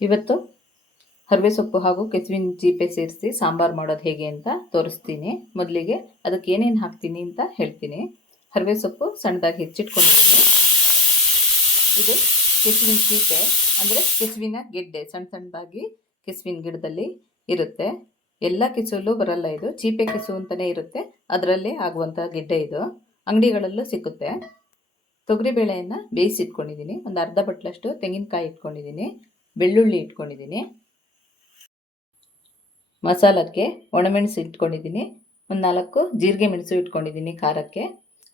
ಇವತ್ತು ಹರವೆ ಸೊಪ್ಪು ಹಾಗೂ ಕೆಸುವಿನ ಚೀಪೆ ಸೇರಿಸಿ ಸಾಂಬಾರು ಮಾಡೋದು ಹೇಗೆ ಅಂತ ತೋರಿಸ್ತೀನಿ. ಮೊದಲಿಗೆ ಅದಕ್ಕೆ ಏನೇನು ಹಾಕ್ತೀನಿ ಅಂತ ಹೇಳ್ತೀನಿ. ಹರವೆ ಸೊಪ್ಪು ಸಣ್ಣದಾಗಿ ಹೆಚ್ಚಿಟ್ಕೊಂಡಿದ್ದೀನಿ. ಇದು ಕೆಸುವಿನ ಚೀಪೆ ಅಂದರೆ ಕೆಸುವಿನ ಗೆಡ್ಡೆ ಸಣ್ಣ ಸಣ್ಣದಾಗಿ ಕೆಸುವಿನ ಗಿಡದಲ್ಲಿ ಇರುತ್ತೆ. ಎಲ್ಲ ಕೆಸುವಲ್ಲೂ ಬರಲ್ಲ ಇದು. ಚೀಪೆ ಕೆಸು ಅಂತಲೇ ಇರುತ್ತೆ. ಅದರಲ್ಲೇ ಆಗುವಂಥ ಗೆಡ್ಡೆ ಇದು. ಅಂಗಡಿಗಳಲ್ಲೂ ಸಿಕ್ಕುತ್ತೆ. ತೊಗರಿಬೇಳೆಯನ್ನು ಬೇಯಿಸಿಟ್ಕೊಂಡಿದ್ದೀನಿ. ಒಂದು ಅರ್ಧ ಬಟ್ಲಷ್ಟು ತೆಂಗಿನಕಾಯಿ ಇಟ್ಕೊಂಡಿದ್ದೀನಿ. ಬೆಳ್ಳುಳ್ಳಿ ಇಟ್ಕೊಂಡಿದ್ದೀನಿ. ಮಸಾಲಕ್ಕೆ ಒಣಮೆಣಸು ಇಟ್ಕೊಂಡಿದ್ದೀನಿ. ಒಂದು ನಾಲ್ಕು ಜೀರಿಗೆ ಮೆಣಸು ಇಟ್ಕೊಂಡಿದ್ದೀನಿ ಖಾರಕ್ಕೆ.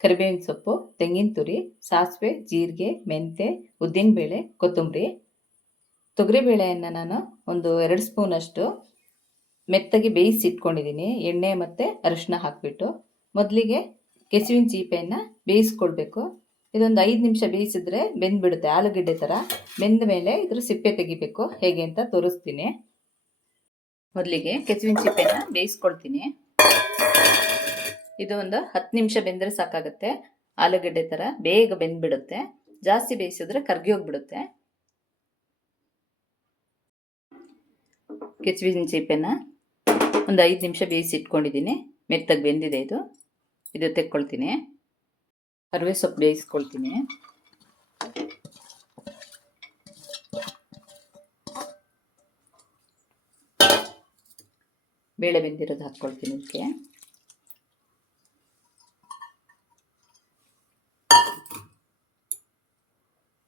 ಕರಿಬೇವಿನ ಸೊಪ್ಪು, ತೆಂಗಿನ ತುರಿ, ಸಾಸಿವೆ, ಜೀರಿಗೆ ಮೆಂತೆ ಉದ್ದಿನಬೇಳೆ, ಕೊತ್ತಂಬರಿ. ತೊಗರಿಬೇಳೆಯನ್ನು ನಾನು ಒಂದು ಎರಡು ಸ್ಪೂನಷ್ಟು ಮೆತ್ತಗೆ ಬೇಯಿಸಿ ಇಟ್ಕೊಂಡಿದ್ದೀನಿ. ಎಣ್ಣೆ ಮತ್ತು ಅರಿಶಿನ ಹಾಕಿಬಿಟ್ಟು. ಮೊದಲಿಗೆ ಕೆಸುವಿನ ಚೀಪೆಯನ್ನು ಬೇಯಿಸ್ಕೊಳ್ಬೇಕು ಇದೊಂದು ಐದು ನಿಮಿಷ ಬೇಯಿಸಿದ್ರೆ ಬೆಂದ್ಬಿಡುತ್ತೆ, ಆಲೂಗಡ್ಡೆ ಥರ ಬೆಂದ ಮೇಲೆ ಇದ್ರ ಸಿಪ್ಪೆ ತೆಗಿಬೇಕು. ಹೇಗೆ ಅಂತ ತೋರಿಸ್ತೀನಿ. ಮೊದಲಿಗೆ ಕೆಸುವಿನ ಸಿಪ್ಪೆನ ಬೇಯಿಸ್ಕೊಳ್ತೀನಿ. ಇದು ಒಂದು ಹತ್ತು ನಿಮಿಷ ಬೆಂದರೆ ಸಾಕಾಗುತ್ತೆ. ಆಲೂಗಡ್ಡೆ ಥರ ಬೇಗ ಬೆಂದ್ಬಿಡುತ್ತೆ. ಜಾಸ್ತಿ ಬೇಯಿಸಿದ್ರೆ ಕರ್ಗಿ ಹೋಗ್ಬಿಡುತ್ತೆ. ಕೆಸುವಿನ ಸಿಪ್ಪೆನ ಒಂದು ಐದು ನಿಮಿಷ ಬೇಯಿಸಿ ಇಟ್ಕೊಂಡಿದ್ದೀನಿ ಮೆತ್ತಗೆ ಬೆಂದಿದೆ ಇದು. ಇದು ತೆಕ್ಕೊಳ್ತೀನಿ. ಕರಿವೆ ಸೊಪ್ಪು ಬೇಯಿಸ್ಕೊಳ್ತೀನಿ. ಬೇಳೆ ಬೆಂದಿರೋದು ಹಾಕ್ಕೊಳ್ತೀನಿ ಇದಕ್ಕೆ.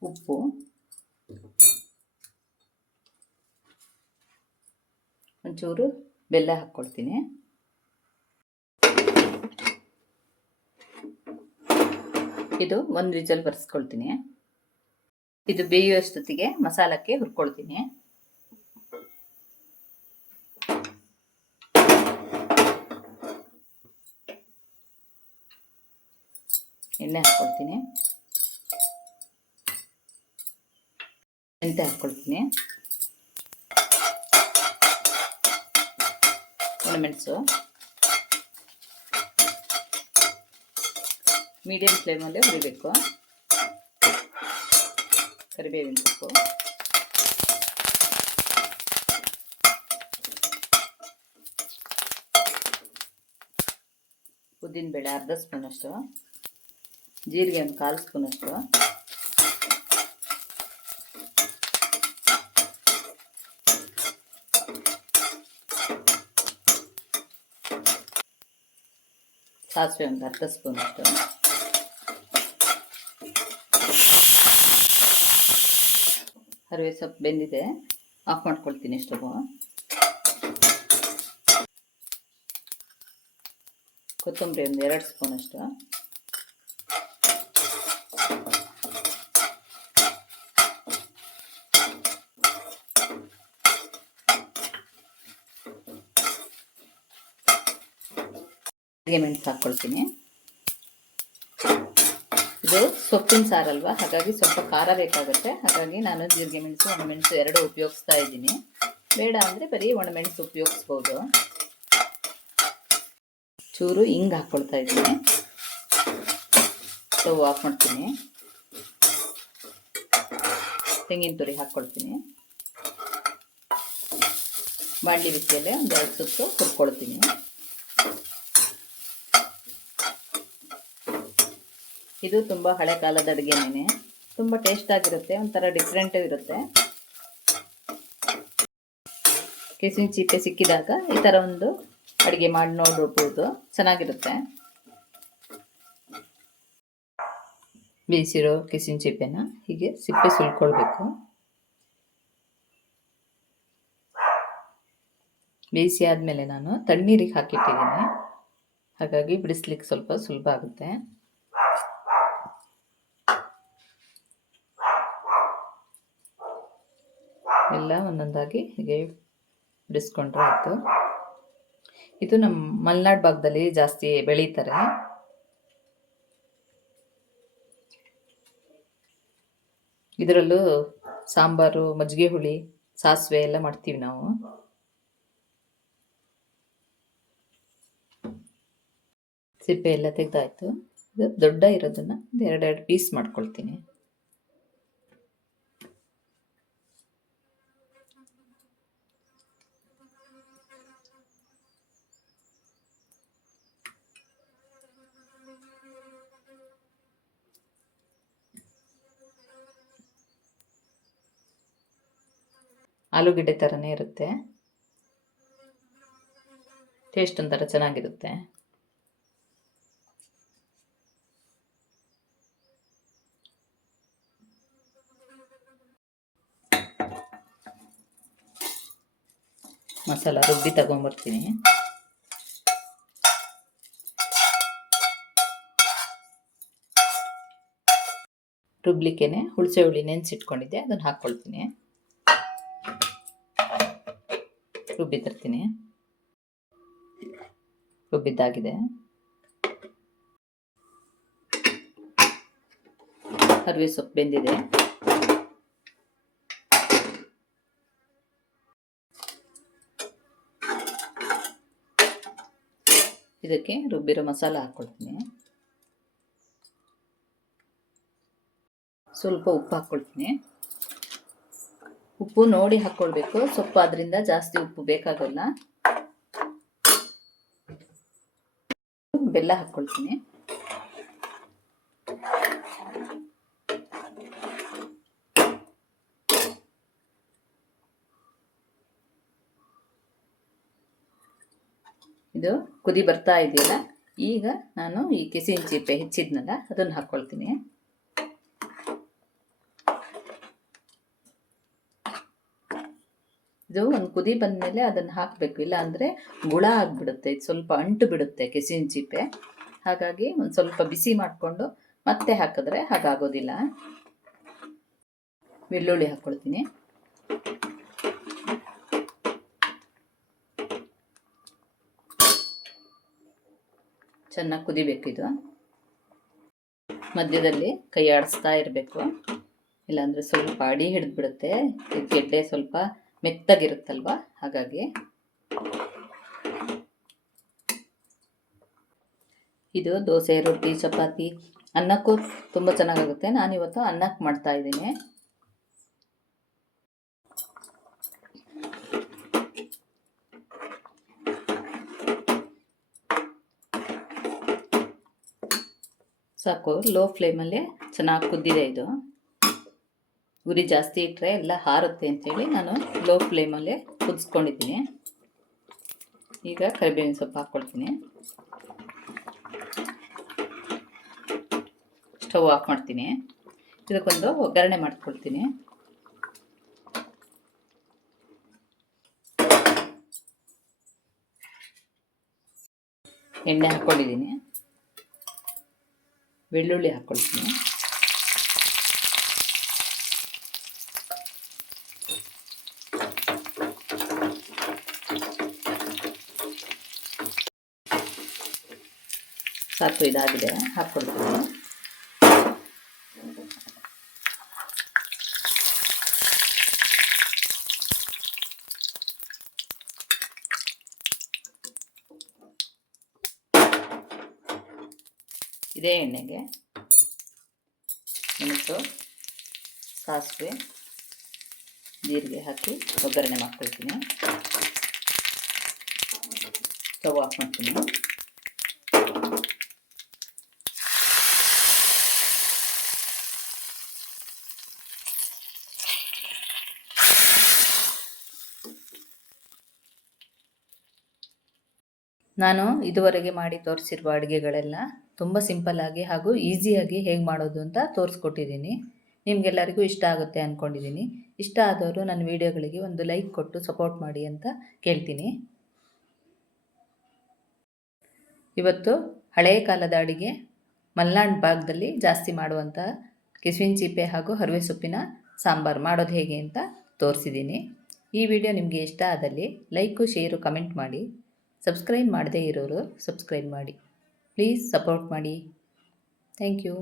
ಉಪ್ಪು. ಒಂಚೂರು ಬೆಲ್ಲ ಹಾಕ್ಕೊಳ್ತೀನಿ. ಇದು ಒಂದು ವಿಜಲ್ ಬರ್ಸ್ಕೊಳ್ತೀನಿ. ಇದು ಬೇಯುವಷ್ಟೊತ್ತಿಗೆ ಮಸಾಲಕ್ಕೆ ಹುರ್ಕೊಳ್ತೀನಿ. ಎಣ್ಣೆ ಹಾಕ್ಕೊಳ್ತೀನಿ ಮೆಂತೆ ಹಾಕ್ಕೊಳ್ತೀನಿ ಒಣಮೆಣಸು ಮೀಡಿಯಂ ಫ್ಲೇಮಲ್ಲೇ ಹುರಿಬೇಕು ಕರಿಬೇವಿನ ಸೊಪ್ಪು ಉದ್ದಿನಬೇಳೆ ಅರ್ಧ ಸ್ಪೂನಷ್ಟು ಜೀರಿಗೆ ಒಂದು ಕಾಲು ಸ್ಪೂನಷ್ಟು ಸಾಸಿವೆ ಒಂದು ಅರ್ಧ ಸ್ಪೂನಷ್ಟು ಹರಿವೆ ಸೊಪ್ಪು ಬೆಂದಿದೆ ಆಫ್ ಮಾಡ್ಕೊಳ್ತೀನಿ ಸ್ಟವ್ ಕೊತ್ತಂಬರಿ ಒಂದು ಎರಡು ಸ್ಪೂನಷ್ಟು ಅಷ್ಟು. ಮೆಣಸು ಹಾಕ್ಕೊಳ್ತೀನಿ. ಇದು ಸೊಪ್ಪಿನ ಸಾರಲ್ವಾ ಹಾಗಾಗಿ ಸ್ವಲ್ಪ ಖಾರ ಬೇಕಾಗುತ್ತೆ. ಹಾಗಾಗಿ ನಾನು ಜೀರಿಗೆ ಮೆಣಸು ಒಣಮೆಣಸು ಎರಡು ಉಪಯೋಗಿಸ್ತಾ ಇದ್ದೀನಿ. ಬೇಡ ಅಂದರೆ ಬರೀ ಒಣಮೆಣಸು ಉಪಯೋಗಿಸ್ಬೋದು. ಚೂರು ಹಿಂಗೆ ಹಾಕ್ಕೊಳ್ತಾ ಇದ್ದೀನಿ. ಸ್ಟವ್ ಆಫ್ ಮಾಡ್ತೀನಿ. ತೆಂಗಿನ ತುರಿ ಹಾಕ್ಕೊಳ್ತೀನಿ ಬಾಂಡಿ ಬಿಸಿಯಲ್ಲೇ ಒಂದು ಎರಡು ಸುತ್ತು ಹುರ್ಕೊಳ್ತೀನಿ. ಇದು ತುಂಬ ಹಳೆ ಕಾಲದ ಅಡುಗೆನೇ ತುಂಬ ಟೇಸ್ಟ್ ಆಗಿರುತ್ತೆ, ಒಂಥರ ಡಿಫ್ರೆಂಟು ಇರುತ್ತೆ. ಕೆಸಿನ ಚೀಪೆ ಸಿಕ್ಕಿದಾಗ ಈ ಥರ ಒಂದು ಅಡುಗೆ ಮಾಡಿ ನೋಡಬಹುದು ಚೆನ್ನಾಗಿರುತ್ತೆ. ಬೇಯಿಸಿರೋ ಕೆಸಿನ ಚೀಪೆನ ಹೀಗೆ ಸಿಪ್ಪೆ ಸುಲ್ಕೊಳ್ಬೇಕು. ಬೇಯಿಸಿ ಆದಮೇಲೆ ನಾನು ತಣ್ಣೀರಿಗೆ ಹಾಕಿಟ್ಟಿದ್ದೀನಿ. ಹಾಗಾಗಿ ಬಿಡಿಸ್ಲಿಕ್ಕೆ ಸ್ವಲ್ಪ ಸುಲಭ ಆಗುತ್ತೆ. ಎಲ್ಲ ಒಂದೊಂದಾಗಿ ಹೀಗೆ ಬಿಡಿಸ್ಕೊಂಡ್ರೆ ಆಯಿತು. ಇದು ನಮ್ಮ ಮಲೆನಾಡು ಭಾಗದಲ್ಲಿ ಜಾಸ್ತಿ ಬೆಳೀತಾರೆ. ಇದರಲ್ಲೂ ಸಾಂಬಾರು, ಮಜ್ಜಿಗೆ ಹುಳಿ, ಸಾಸಿವೆ ಎಲ್ಲ ಮಾಡ್ತೀವಿ ನಾವು. ಸಿಪ್ಪೆ ಎಲ್ಲ ತೆಗೆದಾಯ್ತು. ಇದು ದೊಡ್ಡ ಇರೋದನ್ನು ಎರಡೆರಡು ಪೀಸ್ ಮಾಡ್ಕೊಳ್ತೀನಿ. ಆಲೂಗೆಡ್ಡೆ ಥರನೇ ಇರುತ್ತೆ. ಟೇಸ್ಟ್ ಒಂಥರ ಚೆನ್ನಾಗಿರುತ್ತೆ. ಮಸಾಲ ರುಬ್ಬಿ ತಗೊಂಬರ್ತೀನಿ. ರುಬ್ಲಿಕ್ಕೆ ಹುಣಸೆ ಹುಳಿ ನೆನೆಸಿಟ್ಕೊಂಡಿದ್ದೆ, ಅದನ್ನು ಹಾಕ್ಕೊಳ್ತೀನಿ. ರುಬ್ಬಿ ತರ್ತೀನಿ. ರುಬ್ಬಿದ್ದಾಗಿದೆ ಹರಿವೆ ಸೊಪ್ಪು ಬೆಂದಿದೆ. ಇದಕ್ಕೆ ರುಬ್ಬಿರೋ ಮಸಾಲ ಹಾಕ್ಕೊಳ್ತೀನಿ ಸ್ವಲ್ಪ ಉಪ್ಪು ಹಾಕ್ಕೊಳ್ತೀನಿ ಉಪ್ಪು ನೋಡಿ ಹಾಕ್ಕೊಳ್ಬೇಕು ಸೊಪ್ಪು ಅದರಿಂದ ಜಾಸ್ತಿ ಉಪ್ಪು ಬೇಕಾಗಲ್ಲ. ಬೆಲ್ಲ ಹಾಕ್ಕೊಳ್ತೀನಿ ಇದು ಕುದಿ ಬರ್ತಾ ಇದೆಯಲ್ಲ, ಈಗ ನಾನು ಈ ಕೆಸಿನ ಚೀಪೆ ಹೆಚ್ಚಿದ್ನಲ್ಲ, ಅದನ್ನು ಹಾಕ್ಕೊಳ್ತೀನಿ ಇದು ಒಂದು ಕುದಿ ಬಂದಮೇಲೆ ಅದನ್ನು ಹಾಕಬೇಕು. ಇಲ್ಲ ಅಂದರೆ ಗುಳ ಆಗಿಬಿಡುತ್ತೆ. ಇದು ಸ್ವಲ್ಪ ಅಂಟು ಬಿಡುತ್ತೆ ಕೆಸಿನ ಚಿಪ್ಪೆ ಹಾಗಾಗಿ ಒಂದು ಸ್ವಲ್ಪ ಬಿಸಿ ಮಾಡಿಕೊಂಡು ಮತ್ತೆ ಹಾಕಿದ್ರೆ ಹಾಗಾಗೋದಿಲ್ಲ. ಬೆಳ್ಳುಳ್ಳಿ ಹಾಕ್ಕೊಳ್ತೀನಿ ಚೆನ್ನಾಗಿ ಇದು. ಮಧ್ಯದಲ್ಲಿ ಕೈ ಆಡಿಸ್ತಾ ಇರಬೇಕು. ಇಲ್ಲಾಂದರೆ ಸ್ವಲ್ಪ ಅಡಿ ಹಿಡಿದ್ಬಿಡುತ್ತೆ. ಗೆಡ್ಡೆ ಸ್ವಲ್ಪ ಮೆತ್ತಗಿರುತ್ತಲ್ವ? ಹಾಗಾಗಿ ಇದು ದೋಸೆ, ರೊಟ್ಟಿ, ಚಪಾತಿ. ಅನ್ನಕ್ಕೂ ತುಂಬ ಚೆನ್ನಾಗಾಗುತ್ತೆ. ನಾನಿವತ್ತು ಅನ್ನಕ್ಕೆ ಮಾಡ್ತಾ ಇದ್ದೀನಿ. ಸಾಕು ಲೋ ಫ್ಲೇಮಲ್ಲೇ ಚೆನ್ನಾಗಿ ಕುದ್ದಿದೆ ಇದು. ಉರಿ ಜಾಸ್ತಿ ಇಟ್ಟರೆ ಎಲ್ಲ ಹಾರುತ್ತೆ ಅಂತೇಳಿ ನಾನು ಲೋ ಫ್ಲೇಮಲ್ಲೇ ಕುದಿಸ್ಕೊಂಡಿದ್ದೀನಿ. ಈಗ ಕರಿಬೇವಿನ ಸೊಪ್ಪು ಹಾಕ್ಕೊಳ್ತೀನಿ. ಸ್ಟವ್ ಆಫ್ ಮಾಡ್ತೀನಿ. ಇದಕ್ಕೊಂದು ಒಗ್ಗರಣೆ ಮಾಡ್ಕೊಳ್ತೀನಿ. ಎಣ್ಣೆ ಹಾಕ್ಕೊಂಡಿದ್ದೀನಿ. ಬೆಳ್ಳುಳ್ಳಿ ಹಾಕ್ಕೊಳ್ತೀನಿ. ಸಾಕು ಇದಾಗಿದೆ ಹಾಕ್ಕೊಳ್ತೀನಿ ಇದೇ ಎಣ್ಣೆಗೆ ಮೆಣಸು ಸಾಸಿವೆ ಜೀರಿಗೆ ಹಾಕಿ ಒಗ್ಗರಣೆ ಮಾಡ್ಕೊಳ್ತೀನಿ. ಸ್ಟವ್ ಆಫ್ ಮಾಡ್ತೀನಿ. ನಾನು ಇದುವರೆಗೆ ಮಾಡಿ ತೋರಿಸಿರುವ ಅಡುಗೆಗಳೆಲ್ಲ ತುಂಬ ಸಿಂಪಲ್ಲಾಗಿ ಹಾಗೂ ಈಸಿಯಾಗಿ ಹೇಗೆ ಮಾಡೋದು ಅಂತ ತೋರಿಸ್ಕೊಟ್ಟಿದ್ದೀನಿ. ನಿಮಗೆಲ್ಲರಿಗೂ ಇಷ್ಟ ಆಗುತ್ತೆ ಅಂದ್ಕೊಂಡಿದ್ದೀನಿ ಇಷ್ಟ ಆದವರು ನನ್ನ ವೀಡಿಯೋಗಳಿಗೆ ಒಂದು ಲೈಕ್ ಕೊಟ್ಟು ಸಪೋರ್ಟ್ ಮಾಡಿ ಅಂತ ಕೇಳ್ತೀನಿ. ಇವತ್ತು ಹಳೆಯ ಕಾಲದ ಅಡುಗೆ ಮಲ್ನಾಡ್ ಭಾಗದಲ್ಲಿ ಜಾಸ್ತಿ ಮಾಡುವಂಥ ಕೆಸುವಿನ ಚೀಪೆ ಹಾಗೂ ಹರವೆ ಸೊಪ್ಪಿನ ಸಾಂಬಾರು ಮಾಡೋದು ಹೇಗೆ ಅಂತ ತೋರಿಸಿದ್ದೀನಿ. ಈ ವಿಡಿಯೋ ನಿಮಗೆ ಇಷ್ಟ ಆದಲ್ಲಿ ಲೈಕು, ಶೇರು, ಕಮೆಂಟ್ ಮಾಡಿ. ಸಬ್ಸ್ಕ್ರೈಬ್ ಮಾಡದೇ ಇರೋರು ಸಬ್ಸ್ಕ್ರೈಬ್ ಮಾಡಿ. ಪ್ಲೀಸ್ ಸಪೋರ್ಟ್ ಮಾಡಿ. Thank you.